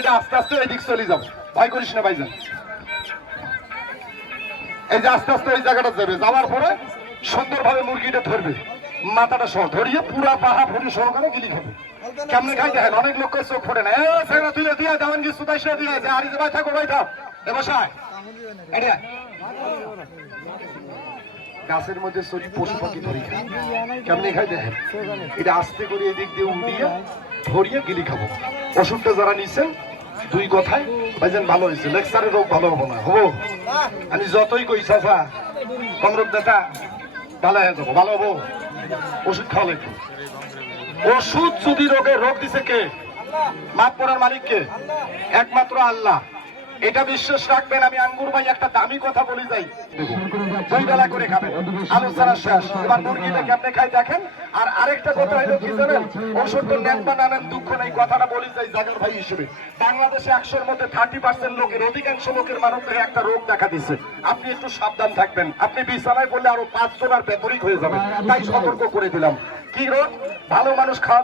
এটা আস্তে আস্তে এদিক চলে যাবো, ভয় করিস না ভাইজান। এই যে আস্তে আস্তে ওই জায়গাটা যাবে, যাওয়ার পরে সুন্দরভাবে মুরগিটা ধরবে, মাথাটা সহ ধরিয়ে পুরা পাহা ফুটি সহকারে গিলি খাবে। কেমনে খাই দেখেন, অনেক লোকের চোখ ফোটে না। তুই দিয়ে দেবেন কি সুতাই দিয়ে আছে, আর ভাই থাকো ভাই থাক এ বসায়। এটা গাছের মধ্যে চলি পশু পাখি ধরি খাই, কেমনে খাই দেখেন। এটা আস্তে করে এদিক দিয়ে উঠিয়ে ধরিয়ে গিলি খাবো। ওষুধটা যারা নিচ্ছেন দুই কথায় ভাইজান ভালো হয়েছে, লেকচারের রোগ ভালো হবো না। হবো আমি যতই কই চাচা কমরোগ দাতা ভালো হয়ে যাবো, ভালো হবো। ওষুধ খাওয়া লাগবে। ওষুধ যদি রোগ দিছে কে? মাপ করার মালিক কে? একমাত্র আল্লাহ। এটা বিশ্বাস রাখবেন। আমি আঙ্গুর ভাই একটা দামি কথা বলি যাই, দুই বেলা করে খাবেন, আলোচনা শেষ। এবার মুরগিটা কেমনে খাই দেখেন। আর আরেকটা কথা হলো কি জানেন, ওষুধ তো নেন বা না নেন দুঃখ নেই, কথাটা বলি যাই জাগার ভাই হিসেবে। বাংলাদেশে 100-এর মধ্যে 30% লোকের, অধিকাংশ লোকের মানবদেহে একটা রোগ দেখা দিচ্ছে। আপনি একটু সাবধান থাকবেন। আপনি বিছানায় বললে আরো 5 জন আর বেতরিক হয়ে যাবে, তাই সতর্ক করে দিলাম। কি রোগ? ভালো মানুষ খাওয়া